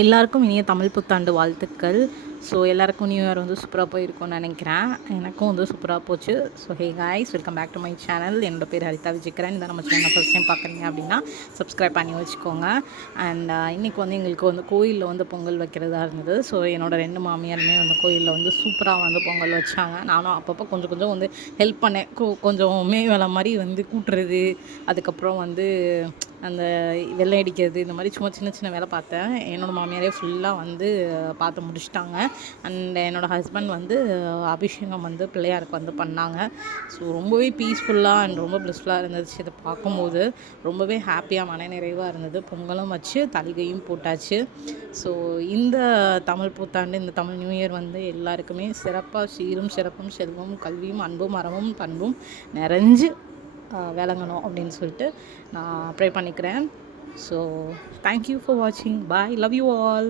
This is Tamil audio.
எல்லாருக்கும் இனிய தமிழ் புத்தாண்டு வாழ்த்துக்கள். ஸோ எல்லாருக்கும் நியூ இயர் வந்து சூப்பராக போயிருக்கும்னு நினைக்கிறேன். எனக்கும் வந்து சூப்பராக போச்சு. So hey guys, welcome back to my channel. என்னோட பேர் ஹரிதா விஜிக்கிறேன். இந்த நம்ம சேனல் ஃபர்ஸ்ட் டைம் பார்க்குறீங்க அப்படின்னா சப்ஸ்கிரைப் பண்ணி வச்சுக்கோங்க. அண்ட் இன்றைக்கி வந்து எங்களுக்கு வந்து கோயிலில் வந்து பொங்கல் வைக்கிறதா இருந்தது. ஸோ என்னோடய 2 மாமியாருமே வந்து கோயிலில் வந்து சூப்பராக வந்து பொங்கல் வச்சாங்க. நானும் அப்பப்போ கொஞ்சம் கொஞ்சம் வந்து ஹெல்ப் பண்ணேன். கொஞ்சம் வேலை மாதிரி வந்து கூட்டுறது, அதுக்கப்புறம் வந்து அந்த வெள்ளை அடிக்கிறது, இந்த மாதிரி சும்மா சின்ன சின்ன வேலை பார்த்தேன். என்னோடய மாமியாரே ஃபுல்லாக வந்து பார்த்து முடிச்சிட்டாங்க. அண்ட் என்னோடய ஹஸ்பண்ட் வந்து அபிஷேகம் வந்து பிள்ளையாருக்கு வந்து பண்ணாங்க. ஸோ ரொம்பவே பீஸ்ஃபுல்லாக அண்ட் ரொம்ப ப்ளிஸ்ஃபுல்லாக இருந்துச்சு. இதை பார்க்கும்போது ரொம்பவே ஹாப்பியாக மனநிறைவாக இருந்தது. பொங்கலும் வச்சு தலிகையும் போட்டாச்சு. ஸோ இந்த தமிழ் புத்தாண்டு, இந்த தமிழ் நியூ இயர் வந்து எல்லாருக்குமே சிறப்பாக சீரும் சிறப்பும் செல்வம் கல்வியும் அன்பும் அறமும் பண்பும் நிறைஞ்சு விளங்கணும் அப்படின்னு சொல்லிட்டு நான் ப்ரே பண்ணிக்கிறேன். ஸோ தேங்க்யூ ஃபார் வாட்சிங். பாய். Love you all.